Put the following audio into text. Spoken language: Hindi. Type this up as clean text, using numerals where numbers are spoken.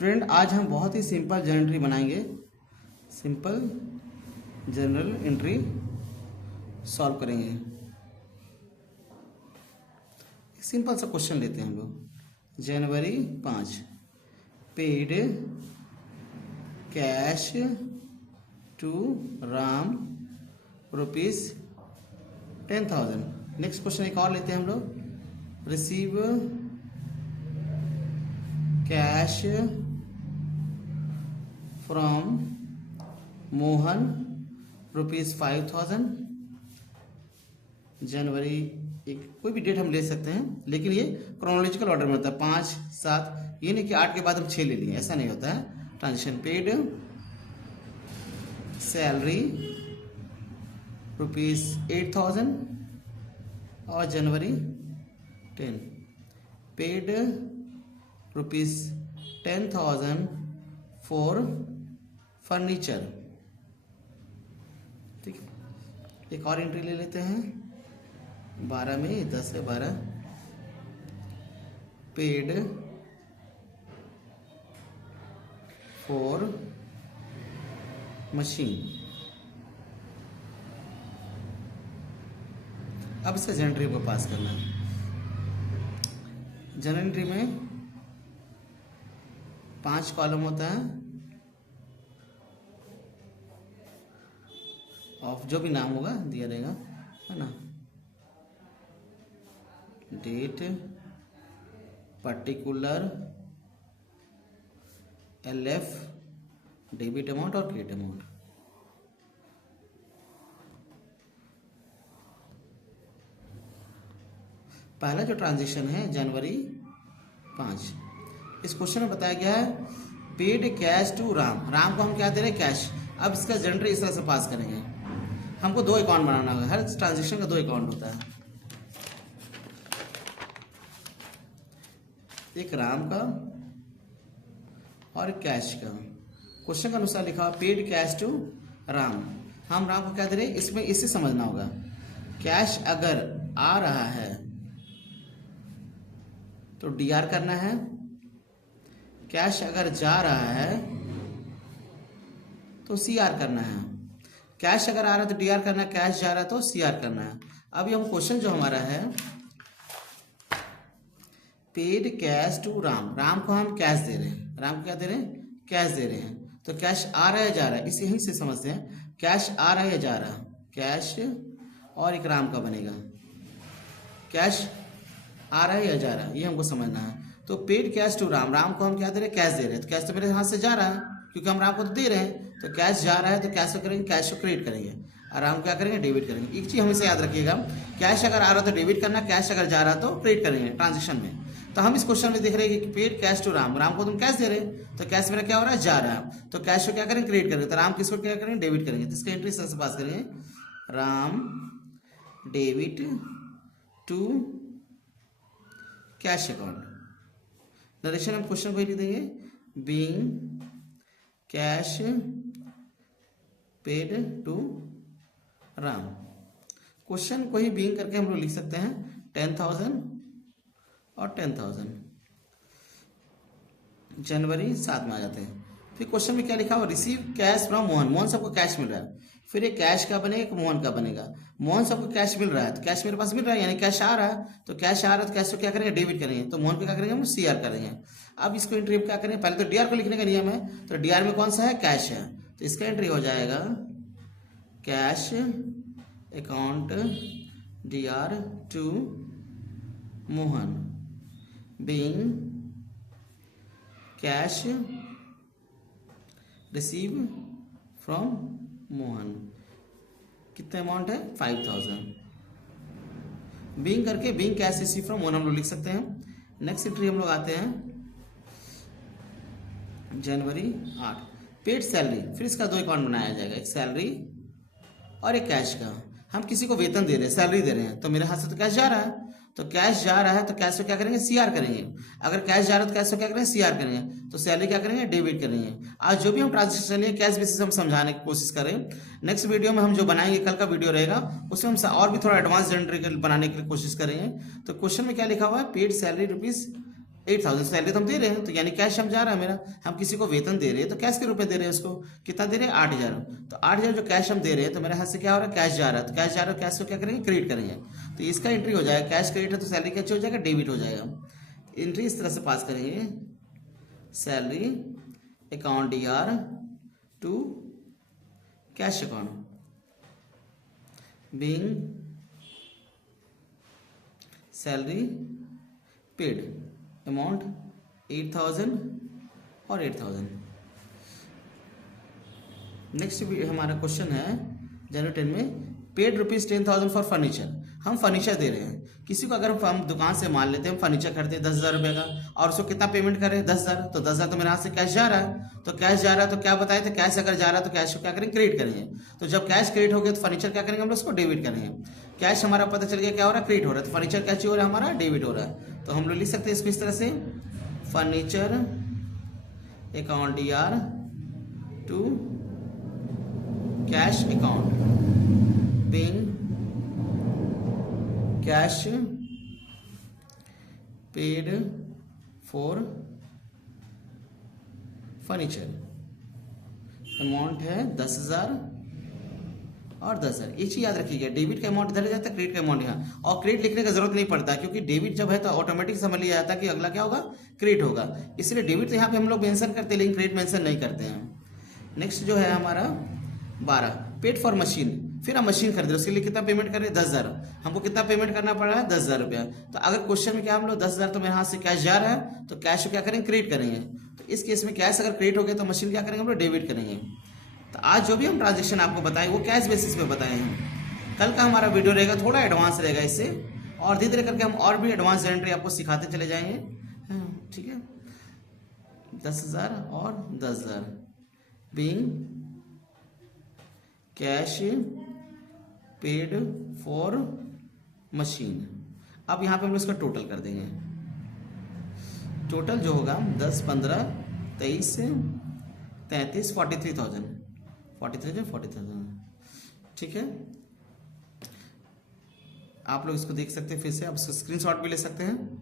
स्टूडेंट आज हम बहुत ही सिंपल जनरल एंट्री बनाएंगे। सिंपल जनरल एंट्री सॉल्व करेंगे। एक सिंपल सा क्वेश्चन लेते हैं हम लोग। January 5 paid cash to Ram ₹10,000। Next question एक और लेते हैं हम लोग। Receive cash from Mohan ₹5,000। जनवरी एक कोई भी डेट हम ले सकते हैं, लेकिन ये क्रोनोलॉजिकल ऑर्डर में होता है। 5, 7, ये नहीं कि 8 के बाद हम 6 ले लिए, ऐसा नहीं होता है। ट्रांजेक्शन पेड सैलरी ₹8,000 और जनवरी 10 पेड ₹10,000 फॉर फर्नीचर। ठीक है, एक और एंट्री ले लेते हैं। 12 में 10 है 12 पेड फॉर मशीन। अब इसका जनरल एंट्री को पास करना है। जनरल एंट्री में 5 कॉलम होता है ऑफ जो भी नाम होगा दिया रहेगा, है ना। Date, particular, LF, debit amount और क्रेडिट अमाउंट। पहला जो ट्रांजेक्शन है जनवरी 5, इस क्वेश्चन में बताया गया है paid cash to Ram. Ram को हम क्या दे रहे हैं? कैश। अब इसका जनरल इस तरह से पास करेंगे। हमको 2 अकाउंट बनाना होगा। हर ट्रांजेक्शन का 2 अकाउंट होता है, एक राम का और एक कैश का। क्वेश्चन के अनुसार लिखा हुआ पेड कैश टू राम। हम राम को क्या दे रहे हैं? इसमें इसे समझना होगा। कैश अगर आ रहा है तो DR करना है, कैश अगर जा रहा है तो CR करना है। कैश अगर आ रहा है तो DR करना है, कैश जा रहा है तो CR करना है। अब ये हम क्वेश्चन जो हमारा है paid cash to Ram, Ram को हम कैश दे रहे हैं। राम को क्या दे रहे हैं? कैश दे रहे हैं। तो कैश आ रहा है जा रहा है, इसे यहीं से समझते हैं। कैश आ रहा है या जा रहा है? कैश और एक राम का बनेगा। कैश आ रहा है या जा रहा है, ये हमको समझना है। तो paid cash to Ram, Ram को हम क्या दे रहे हैं? कैश दे रहे हैं। तो कैश तो मेरे हाथ से जा रहा है क्योंकि हम राम को तो दे रहे हैं। तो कैश जा रहा है तो कैश को करेंगे, कैश को क्रेडिट करेंगे और राम क्या करेंगे? डेबिट करेंगे। एक चीज हमेशा याद रखिएगा, कैश अगर आ रहा तो डेबिट करना, कैश अगर जा रहा तो क्रेडिट करेंगे ट्रांजेक्शन में। तो हम इस क्वेश्चन में देख रहे हैं कि paid cash to Ram, Ram को तुम कैश दे रहे हैं तो कैश मेरा क्या हो रहा है? जा रहा है। तो कैश को क्या करेंगे? क्रेडिट करेंगे। तो राम किसको क्या करेंगे? डेबिट करेंगे। तो इसका एंट्री से पास करेंगे। Ram debit to cash account. Narration हम क्वेश्चन को ही लिख देंगे, being cash paid to Ram. Question को ही बीइंग करके हम लोग लिख सकते हैं 10,000 और 10,000। जनवरी 7 में आ जाते हैं। फिर क्वेश्चन में क्या लिखा हुआ? Receive cash from Mohan. Mohan सबको कैश मिल रहा है। फिर एक कैश का बनेगा, एक मोहन का बनेगा। मोहन सबको कैश मिल रहा है तो कैश मेरे पास मिल रहा है, यानी कैश आ रहा है। तो कैश आ रहा है तो कैश को क्या करेंगे? डेबिट करेंगे। तो मोहन को क्या करेंगे? हम CR करेंगे। अब इसको एंट्री क्या करेंगे? पहले तो DR को लिखने का नियम है। तो DR में कौन सा है? कैश है। तो इसका एंट्री हो जाएगा cash account DR to Mohan being cash receive from Mohan. कितना अमाउंट है? 5,000। बीइंग करके being cash receive from Mohan हम लोग लिख सकते हैं। नेक्स्ट एंट्री हम लोग आते हैं जनवरी 8 पेड सैलरी। फिर इसका 2 अकाउंट बनाया जाएगा, एक सैलरी और एक कैश का। हम किसी को वेतन दे रहे हैं, सैलरी दे रहे हैं, तो मेरे हाथ से तो कैश जा रहा है। तो कैश जा रहा है तो कैश को क्या करेंगे? CR करेंगे। अगर कैश जा रहा है तो कैश को क्या करेंगे? CR करेंगे। तो सैलरी क्या करेंगे? डेबिट करेंगे। आज जो भी हम ट्रांजेक्शन है कैश बेसिस हम समझाने की कोशिश करें। नेक्स्ट वीडियो में हम जो बनाएंगे, कल का वीडियो रहेगा उसमें हम और भी थोड़ा एडवांस जनरेटर बनाने की कोशिश करेंगे। तो क्वेश्चन में क्या लिखा हुआ है? पेड सैलरी 8,000 सैलरी तो हम दे रहे हैं, तो यानी कैश हम जा रहा है मेरा, हम किसी को वेतन दे रहे हैं तो कैश के रूप में दे रहे हैं उसको, कितना दे रहे हैं 8,000। तो 8,000 जो कैश हम दे रहे हैं तो मेरे हाथ से क्या हो रहा है, कैश जा रहा है, तो कैश जा रहा है, कैश को क्या करेंगे, क्रेडिट करेंगे। तो इसका एंट्री हो जाएगा, कैश क्रेडिट है तो सैलरी कैसे हो जाएगा, डेबिट हो जाएगा। एंट्री इस तरह से पास करेंगे, salary account DR to cash account being salary paid amount 8,000 और 8,000। नेक्स्ट भी हमारा क्वेश्चन है जनरल 10 में, पेड ₹10,000 फॉर फर्नीचर। हम फर्नीचर दे रहे हैं किसी को, अगर हम दुकान से मान लेते हैं, हम फर्नीचर खरीदते हैं 10,000 रुपये का, और उसको कितना पेमेंट करें 10,000, तो 10,000 तो मेरे हाथ से कैश जा रहा है, तो कैश जा रहा है तो क्या बताए थे, कैश अगर जा रहा है तो कैश को क्या करेंगे, क्रेडिट करेंगे। तो जब कैश क्रेडिट हो गया तो फर्नीचर क्या करेंगे हम लोग, उसको डेबिट करेंगे। कैश हमारा पता चल गया क्या हो रहा है, क्रेडिट हो रहा है, तो फर्नीचर क्या हो रहा है हमारा, डेबिट हो रहा है। तो हम लोग लिख सकते हैं इसको इस तरह से, furniture account DR to cash account being cash paid for furniture, amount है 10,000 और 10,000। एक चीज याद रखिएगा, डेबिट का अमाउंट इधर जाता है, क्रेडिट का अमाउंट यहाँ, और क्रेडिट लिखने का जरूरत नहीं पड़ता क्योंकि डेबिट जब है तो ऑटोमेटिक समझ लिया जाता है कि अगला क्या होगा, क्रेडिट होगा, इसलिए डेबिट तो यहाँ पे हम लोग मेंशन करते हैं लेकिन क्रेडिट मेंशन नहीं करते हैं। नेक्स्ट जो है हमारा 12, पेड फॉर मशीन। फिर हम मशीन खरीद रहे, उसके लिए कितना पेमेंट कर रहे हैं, 10,000। हमको कितना पेमेंट करना पड़ रहा है, 10,000 रुपया। तो अगर क्वेश्चन में क्या हम लोग 10,000 तो मेरे हाथ से कैश जा रहा है, तो कैश को क्या करेंगे, क्रेडिट करेंगे। तो इस केस में कैश अगर क्रेडिट हो गया तो मशीन क्या करेंगे हम लोग, डेबिट करेंगे। तो आज जो भी हम ट्रांजेक्शन आपको बताए वो कैश बेसिस पे बताए हैं। कल का हमारा वीडियो रहेगा थोड़ा एडवांस रहेगा इससे, और धीरे धीरे करके हम और भी एडवांस एंट्री आपको सिखाते चले जाएंगे। ठीक है, 10,000 और 10,000 being cash paid for machine. अब यहाँ पे हम इसका टोटल कर देंगे, टोटल जो होगा 10, 15, 23, 33, 43,000। ठीक है, आप लोग इसको देख सकते हैं, फिर से आप स्क्रीनशॉट भी ले सकते हैं।